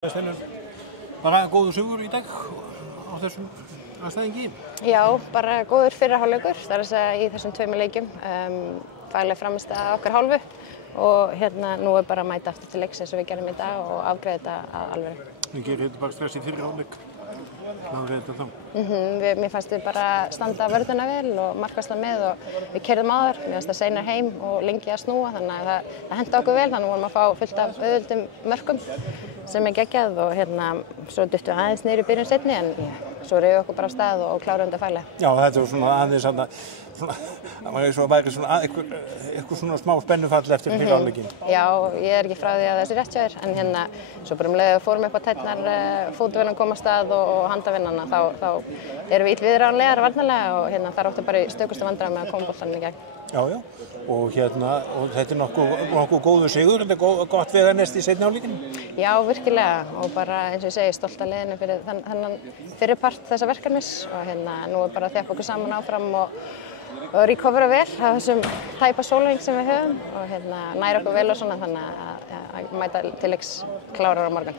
Þennan bara góður sigur í dag á þessum aðstæðingi? Já, bara góður fyrri hálfleikur, það er að segja í þessum tveimur leikjum. Fagleg frammistaða okkar hálfu og nú er bara að mæta aftur til leiks eins og við gerum í dag og afgreiða þetta að alvöru. Þið gerir þetta bara strax í fyrri hálfleik. Hvað er þetta þá? Mér fannst við bara standa vörðuna vel og markvarsla með og við keyrðum á þar. Mér fannst það seinar heim og lengi að snúa þannig að það henti okkur vel, þannig vorum að fá fullt af auðveldum mörkum sem er geggjað og svo duttum við aðeins niður í byrjun seinni en svo reyðum við okkur bara á stað og kláruðum þetta faglega. Já, þetta var svona aðeins það var eins og væri svona eitthvað svona smá spennufall eftir fyrri hálfleikinn. Já, ég er ekki frá því að það sé rétt hjá þér en svo bara leið við fórum upp á tærnar fótavörðan kom á stað og handavinnana þá erum við illviðráðanlegar varnarlega og þar áttu bara í stökustu vandræðum með að koma boltanum í gegn. Já, og þetta er nokkuð góður sigur, þetta er gott veganest í seinni hálfleikinn? Já, virkilega og bara eins og ég segi stolt af liðinu fyrir þennan fyrripart þessa verkefnis og nú er bara að þjappa okkur saman áfram og recovera vel af þessum tæpa sólarhring sem við höfum og næra okkur vel og svona þannig að mæta til leiks klárar á morgun.